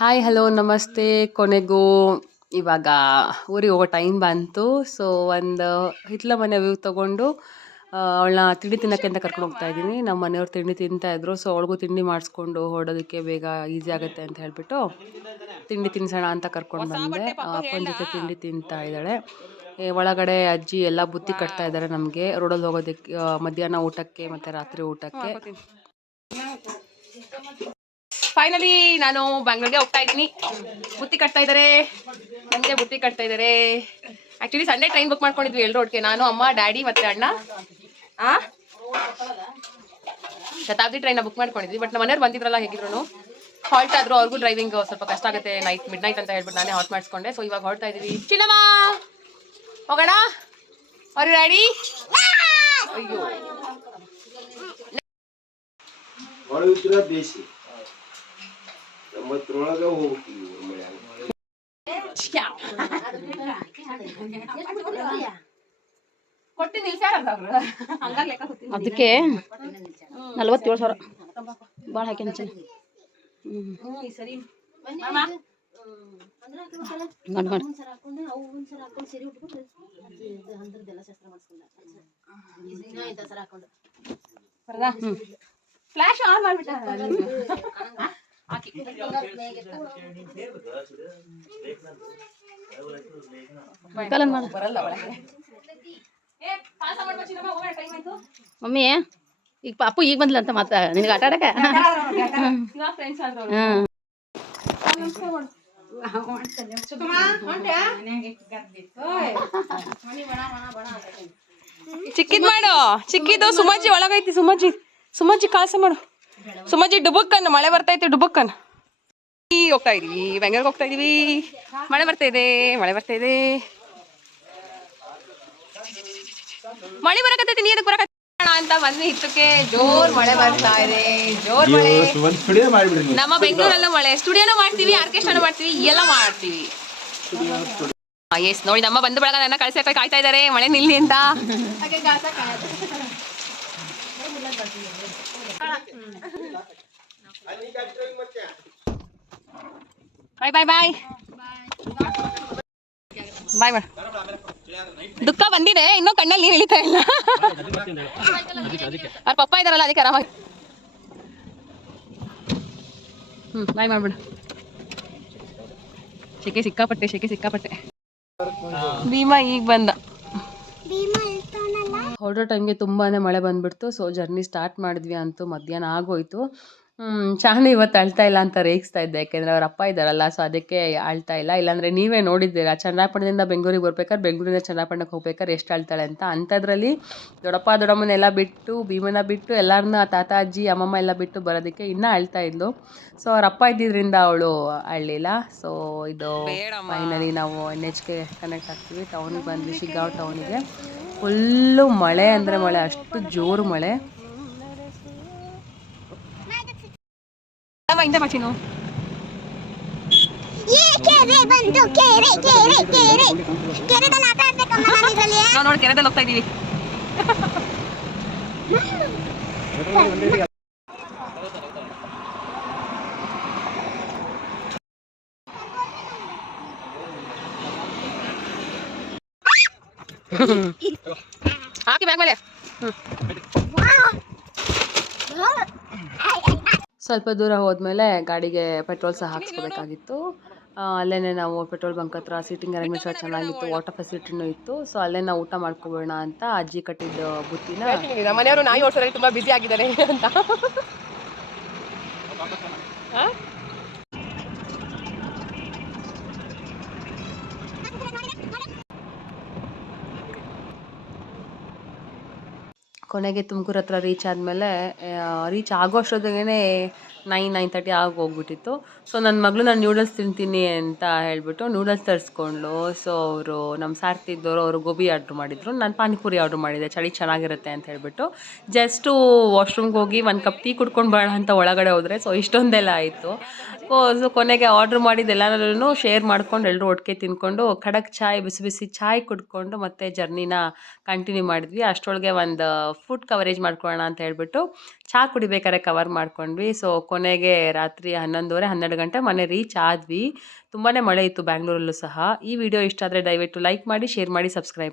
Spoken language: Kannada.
ಹಾಯ್ ಹಲೋ ನಮಸ್ತೆ. ಕೊನೆಗೂ ಇವಾಗ ಊರಿಗೆ ಹೋಗೋ ಟೈಮ್ ಬಂತು. ಸೊ ಒಂದು ಹಿತ್ಲ ಮನೆ ವ್ಯೂ ತೊಗೊಂಡು ಅವಳನ್ನ ತಿಂಡಿ ತಿನ್ನೋಕ್ಕೆ ಅಂತ ಕರ್ಕೊಂಡು ಹೋಗ್ತಾ ಇದ್ದೀನಿ. ನಮ್ಮ ಮನೆಯವ್ರು ತಿಂಡಿ ತಿಂತಾಯಿದ್ರು. ಸೊ ಅವಳಿಗೂ ತಿಂಡಿ ಮಾಡಿಸ್ಕೊಂಡು ಹೊರಡೋದಕ್ಕೆ ಬೇಗ ಈಸಿ ಆಗುತ್ತೆ ಅಂತ ಹೇಳ್ಬಿಟ್ಟು ತಿಂಡಿ ತಿನ್ನಿಸೋಣ ಅಂತ ಕರ್ಕೊಂಡು ಬಂದೆ. ಅಪ್ಪನ ಜೊತೆ ತಿಂಡಿ ತಿಂತಾ ಇದ್ದಾಳೆ. ಒಳಗಡೆ ಅಜ್ಜಿ ಎಲ್ಲ ಬುತ್ತಿ ಕಟ್ತಾ ಇದ್ದಾರೆ ನಮಗೆ ರೋಡಲ್ಲಿ ಹೋಗೋದಕ್ಕೆ, ಮಧ್ಯಾಹ್ನ ಊಟಕ್ಕೆ ಮತ್ತು ರಾತ್ರಿ ಊಟಕ್ಕೆ. ಫೈನಲಿ ನಾನು ಬ್ಯಾಂಗ್ಳೂರ್ಗೆ ಹೋಗ್ತಾ ಇದ್ದೀನಿ. ಬುತ್ತಿ ಕಟ್ತಾ ಇದ್ದಾರೆ, ನನಗೆ ಬುತ್ತಿ ಕಟ್ತಾ ಇದ್ದಾರೆ. ಆ್ಯಕ್ಚುಲಿ ಸಂಡೇ ಟ್ರೈನ್ ಬುಕ್ ಮಾಡ್ಕೊಂಡಿದ್ವಿ ಎಲ್ಲರೂ ಒಟ್ಟಿಗೆ, ನಾನು, ಅಮ್ಮ, ಡ್ಯಾಡಿ ಮತ್ತು ಅಣ್ಣ. ಶತಾಬ್ದಿ ಟ್ರೈನ ಬುಕ್ ಮಾಡ್ಕೊಂಡಿದ್ವಿ. ಬಟ್ ನಮ್ಮ ಮನೆಯವ್ರು ಬಂದಿದ್ರಲ್ಲ, ಹೇಗಿದ್ರು ಹಾಲ್ಟ್ ಆದರೂ ಅವ್ರಿಗೂ ಡ್ರೈವಿಂಗ್ ಸ್ವಲ್ಪ ಕಷ್ಟ ಆಗುತ್ತೆ ಮಿಡ್ ನೈಟ್ ಅಂತ ಹೇಳ್ಬಿಟ್ಟು ನಾನೇ ಹಾಲ್ಟ್ ಮಾಡಿಸ್ಕೊಂಡೆ. ಸೊ ಇವಾಗ ಹೊರಡ್ತಾ ಇದ್ದೀವಿ. ಚಿನ್ನಮ್ಮ ಹೋಗೋಣ, ಅವ್ರು ಡ್ಯಾಡಿ. ಅಯ್ಯೋ ಅದಕ್ಕೆ 47,000 ಭಾಳ ಹಾಕ್ಯಾನ. ಫ್ಲಾಶ್ ಆನ್ ಮಾಡ್ಬಿಟ್ಟ. ಮಮ್ಮಿ ಈಗ ಪಾಪು ಈಗ ಬಂದ್ಲ ಅಂತ ಮತ್ತ ನಿನಗೆ ಆಟ ಆಡಕ. ಚಿಕ್ಕಿದ್ ಮಾಡು, ಚಿಕ್ಕಿದ್ದು ಸುಮಜ್ಜಿ ಒಳಗೈತಿ. ಸುಮಜ್ಜಿ ಕಾಸ ಮಾಡು. ಸುಮಜ್ಜಿ ಡುಬುಕ್ಕನ್ ಮಳೆ ಬರ್ತೈತಿ. ಡುಬುಕ್ಕನ್ ಹೋಗ್ತಾ ಇದೀವಿ, ಬೆಂಗಳೂರಿಗೆ ಹೋಗ್ತಾ ಇದೀವಿ. ಮಳೆ ಬರ್ತಾ ಇದೆ. ಮಳೆ ಬರಕತ್ತೈತಿ. ನೀ ಅದಕ್ಕೆ ಬರಕ ಅಂತ ಬಂದ್ವಿ ಹಿತ್ತಕ್ಕೆ. ಜೋರ್ ಮಳೆ ಬರ್ತಾ ಇದೆ, ಜೋರ್ ಮಳೆ. ನಮ್ಮ ಬೆಂಗಳೂರಲ್ಲೂ ಮಳೆ. ಸ್ಟುಡಿಯೋನು ಮಾಡ್ತೀವಿ, ಆರ್ಕೆಸ್ಟ್ರಾನು ಮಾಡ್ತೀವಿ, ಎಲ್ಲ ಮಾಡ್ತೀವಿ. ಎಸ್ ನೋಡಿ, ನಮ್ಮ ಬಂಧು ಬಳಗ ನನ್ನ ಕಳ್ಸಕ್ಕೆ ಕಾಯ್ತಾ ಇದ್ದಾರೆ ಮಳೆ ನಿಲ್ಲಿ ಅಂತ. ಬಾಯ್ ಬಾಯ್ ಬಾಯ್ ಬಾಯ್ ಬಾಯ್. ದುಃಖ ಬಂದಿದೆ, ಇನ್ನೂ ಕಣ್ಣಲ್ಲಿ ನೀರು ಇಳಿತಾ ಇಲ್ಲ. ಅವ್ರ ಪಪ್ಪ ಇದಾರಲ್ಲ, ಅದಕ್ಕೆ ಆರಾಮಾಗಿ. ಬಾಯ್ ಮಾಡ್ಬಿಡು. ಶೆಕೆ ಸಿಕ್ಕಾಪಟ್ಟೆ. ಭೀಮಾ ಈಗ ಬಂದ. ಹೊರಡೋ ಟೈಮ್ಗೆ ತುಂಬಾ ಮಳೆ ಬಂದ್ಬಿಡ್ತು. ಸೊ ಜರ್ನಿ ಸ್ಟಾರ್ಟ್ ಮಾಡಿದ್ವಿ. ಅಂತೂ ಮಧ್ಯಾಹ್ನ ಆಗೋಯ್ತು. ಚಾನು ಇವತ್ತು ಅಳ್ತಾ ಇಲ್ಲ ಅಂತ ರೇಗಿಸ್ತಾ ಇದ್ದೆ, ಯಾಕೆಂದರೆ ಅವ್ರ ಅಪ್ಪ ಇದ್ದಾರಲ್ಲ. ಸೊ ಅದಕ್ಕೆ ಅಳ್ತಾ ಇಲ್ಲ. ಇಲ್ಲಾಂದರೆ ನೀವೇ ನೋಡಿದ್ದೀರಾ, ಚನ್ನರಾಯಪಟ್ಟಣದಿಂದ ಬೆಂಗಳೂರಿಗೆ ಬರ್ಬೇಕಾದ್ರೆ, ಬೆಂಗಳೂರಿಂದ ಚನ್ನರಾಯಪಟ್ಟಣಕ್ಕೆ ಹೋಗ್ಬೇಕಾದ್ರೆ ಎಷ್ಟು ಅಳ್ತಾಳೆ ಅಂತ. ಅಂಥದ್ರಲ್ಲಿ ದೊಡ್ಡಪ್ಪ ದೊಡ್ಡಮ್ಮನೆಲ್ಲ ಬಿಟ್ಟು, ಭೀಮನ ಬಿಟ್ಟು, ಎಲ್ಲರನ್ನ ತಾತ ಅಜ್ಜಿ ಅಮ್ಮಮ್ಮ ಎಲ್ಲ ಬಿಟ್ಟು ಬರೋದಕ್ಕೆ ಇನ್ನೂ ಅಳ್ತಾ ಇದ್ಲು. ಸೊ ಅವ್ರ ಅಪ್ಪ ಇದ್ದಿದ್ದರಿಂದ ಅವಳು ಅಳ್ಳಿಲ್ಲ. ಸೊ ಇದು ಫೈನಲಿ ನಾವು NHಗೆ ಕನೆಕ್ಟ್ ಆಗ್ತೀವಿ. ಟೌನಿಗೆ ಬಂದ್ವಿ, ಶಿಗ್ಗಾಂವ್ ಟೌನಿಗೆ. ಫುಲ್ಲು ಮಳೆ ಅಂದರೆ ಮಳೆ, ಅಷ್ಟು ಜೋರು ಮಳೆ. ಹಿಂದೆ ಮಚ್ಚಿನು ನಾವು ನೋಡಿ ಕೆರೆದಲ್ಲಿ ಹೋಗ್ತಾ ಇದ್ದೀವಿ. ಹಾಕಿ ಬ್ಯಾಗ್ ಮೇಲೆ. ಸ್ವಲ್ಪ ದೂರ ಹೋದ್ಮೇಲೆ ಗಾಡಿಗೆ ಪೆಟ್ರೋಲ್ ಸಹ ಹಾಕ್ಸ್ಕೋಬೇಕಾಗಿತ್ತು. ಅಲ್ಲೇ ನಾವು ಪೆಟ್ರೋಲ್ ಬಂಕ್ ಹತ್ರ ಸೀಟಿಂಗ್ ಅರೇಂಜ್ಮೆಂಟ್ಸ್ ಎಲ್ಲ ಚೆನ್ನಾಗಿತ್ತು, ವಾಟರ್ ಫೆಸಿಲಿಟಿನೂ ಇತ್ತು. ಸೊ ಅಲ್ಲೇ ನಾವು ಊಟ ಮಾಡ್ಕೊಬೋಣ ಅಂತ ಅಜ್ಜಿ ಕಟ್ಟಿದ್ದ ಬುತ್ತಿನ. ಮನೆಯವರು ನಾಯಿ ಓಡಿಸೋದ್ರಲ್ಲಿ ತುಂಬ ಬ್ಯುಸಿ ಆಗಿದ್ದಾರೆ ಅಂತ. ಕೊನೆಗೆ ತುಮಕೂರು ಹತ್ರ ರೀಚ್ ಆದಮೇಲೆ, ರೀಚ್ ಆಗೋ ಅಷ್ಟೊತ್ತಿಗೆ 9:30 ಆಗೋಗ್ಬಿಟ್ಟಿತ್ತು. ಸೊ ನನ್ನ ಮಗಳು ನಾನು ನ್ಯೂಡಲ್ಸ್ ತಿಂತೀನಿ ಅಂತ ಹೇಳಿಬಿಟ್ಟು ನೂಡಲ್ಸ್ ತರಿಸ್ಕೊಂಡ್ಳು. ಸೊ ಅವರು ನಮ್ಮ ಸಾರ್ತಿ ಇದ್ದವರು, ಅವರು ಗೋಬಿ ಆರ್ಡ್ರ್ ಮಾಡಿದರು. ನಾನು ಪಾನಿಪುರಿ ಆರ್ಡ್ರ್ ಮಾಡಿದ್ದೆ, ಚಳಿ ಚೆನ್ನಾಗಿರುತ್ತೆ ಅಂತ ಹೇಳಿಬಿಟ್ಟು. ಜಸ್ಟು ವಾಶ್ರೂಮ್ಗೆ ಹೋಗಿ ಒಂದು ಕಪ್ ಟೀ ಕುಡ್ಕೊಂಡು ಬೇಡ ಅಂತ ಒಳಗಡೆ ಹೋದರೆ, ಸೊ ಇಷ್ಟೊಂದೆಲ್ಲ ಆಯಿತು. ಸೊ ಕೊನೆಗೆ ಆರ್ಡ್ರ್ ಮಾಡಿದ್ದೆಲ್ಲನೂ ಶೇರ್ ಮಾಡ್ಕೊಂಡು ಎಲ್ಲರೂ ಒಟ್ಟಿಗೆ ತಿಂದ್ಕೊಂಡು, ಖಡಕ್ ಚಾಯ್, ಬಿಸಿ ಬಿಸಿ ಚಾಯ್ ಕುಡ್ಕೊಂಡು ಮತ್ತೆ ಜರ್ನಿನ ಕಂಟಿನ್ಯೂ ಮಾಡಿದ್ವಿ. ಅಷ್ಟರೊಳಗೆ ಒಂದು ಫುಡ್ ಕವರೇಜ್ ಮಾಡ್ಕೊಳ್ಳೋಣ ಅಂತ ಹೇಳ್ಬಿಟ್ಟು ಚಹಾ ಕುಡಿಬೇಕಾದ್ರೆ ಕವರ್ ಮಾಡ್ಕೊಂಡ್ವಿ. ಸೊ ಕೊನೆಗೆ ರಾತ್ರಿ 11:30, 12 ಗಂಟೆ ಮನೆ ರೀಚ್ ಆದ್ವಿ. ತುಂಬಾ ಮಳೆ ಇತ್ತು ಬ್ಯಾಂಗ್ಳೂರಲ್ಲೂ ಸಹ. ಈ ವಿಡಿಯೋ ಇಷ್ಟ ಆದರೆ ದಯವಿಟ್ಟು ಲೈಕ್ ಮಾಡಿ, ಶೇರ್ ಮಾಡಿ, ಸಬ್ಸ್ಕ್ರೈಬ್